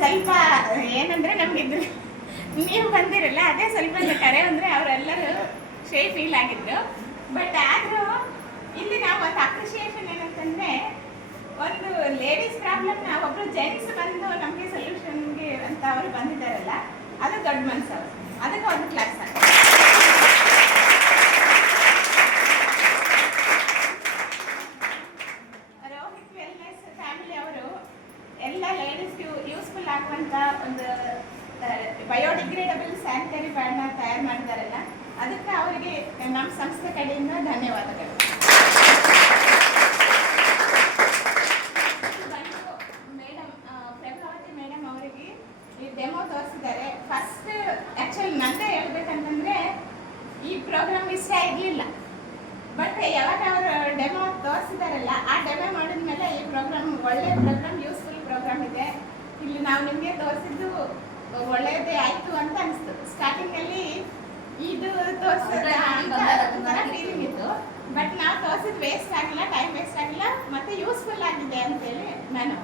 ಸ್ವಲ್ಪ ಏನಂದರೆ ನಮಗಿದ್ರು ನೀವು ಬಂದಿರಲ್ಲ ಅದೇ ಸ್ವಲ್ಪ ಕರೆ ಅಂದರೆ ಅವರೆಲ್ಲರೂ ಶೇಫ್ ಫೀಲ್ ಆಗಿದ್ರು. ಬಟ್ ಆದರೂ ಇಲ್ಲಿ ನಾವು ಒಂದು ಅಪ್ರಿಷಿಯೇಷನ್ ಏನಂತಂದರೆ, ಒಂದು ಲೇಡೀಸ್ ಪ್ರಾಬ್ಲಮ್ನ ಒಬ್ಬರು ಜೆಂಟ್ಸ್ ಬಂದು ನಮಗೆ ಸೊಲ್ಯೂಷನ್ಗೆ ಅಂತ ಅವರು ಬಂದಿದ್ದಾರಲ್ಲ, ಅದು ದೊಡ್ಡ ಮನಸ್ಸು ಅವರು. ಅದಕ್ಕೆ ಒಂದು ಕ್ಲಾಸ್ ರೋಹಿತ್ ವೆಲ್ನೆಸ್ ಫ್ಯಾಮಿಲಿ ಅವರು ಎಲ್ಲ ಲೇಡೀಸ್ಗೂ ಯೂಸ್ಫುಲ್ ಆಗುವಂಥ ಒಂದು ಬಯೋಡಿಗ್ರೇಡಬಲ್ ಸ್ಯಾನಿಟರಿ ಪ್ಯಾಡ್ನ ತಯಾರು ಮಾಡಿದಾರಲ್ಲ, ಅದಕ್ಕೆ ಅವರಿಗೆ ನಮ್ಮ ಸಂಸ್ಥೆ ಕಡೆಯಿಂದ ಧನ್ಯವಾದಗಳು. ಮೇಡಮ್ ಪ್ರಭಾವತಿ ಮೇಡಮ್ ಅವರಿಗೆ ಈ ಡೆಮೋ ತೋರಿಸಿದ್ದಾರೆ. ಫಸ್ಟ್ ಆ್ಯಕ್ಚುಲಿ ನಂದೇ ಹೇಳ್ಬೇಕಂತಂದರೆ ಈ ಪ್ರೋಗ್ರಾಮ್ ಇಷ್ಟ ಇರಲಿಲ್ಲ. ಬಟ್ ಯಾವಾಗ ಅವರು ಡೆಮೋ ತೋರಿಸಿದಾರಲ್ಲ, ಆ ಡೆಮೋ ಮಾಡಿದ್ಮೇಲೆ ಈ ಪ್ರೋಗ್ರಾಮ್ ಒಳ್ಳೆಯ ಪ್ರೋಗ್ರಾಮ್, ಯೂಸ್ಫುಲ್ ಪ್ರೋಗ್ರಾಮ್ ಇದೆ. ಇಲ್ಲಿ ನಾವು ನಿಮಗೆ ತೋರಿಸಿದ್ದು ಒಳ್ಳೆಯದೇ ಆಯಿತು ಅಂತ ಅನಿಸ್ತು. ಸ್ಟಾರ್ಟಿಂಗಲ್ಲಿ ಇದು ತೋರಿಸಿದ ಅಂತ ಫೀಲಿಂಗ್ ಇತ್ತು. ಬಟ್ ನಾವು ತೋರಿಸಿದ್ದು ವೇಸ್ಟ್ ಆಗಿಲ್ಲ, ಟೈಮ್ ವೇಸ್ಟ್ ಆಗಿಲ್ಲ, ಮತ್ತು ಯೂಸ್ಫುಲ್ ಆಗಿದೆ ಅಂತೇಳಿ ನಾನು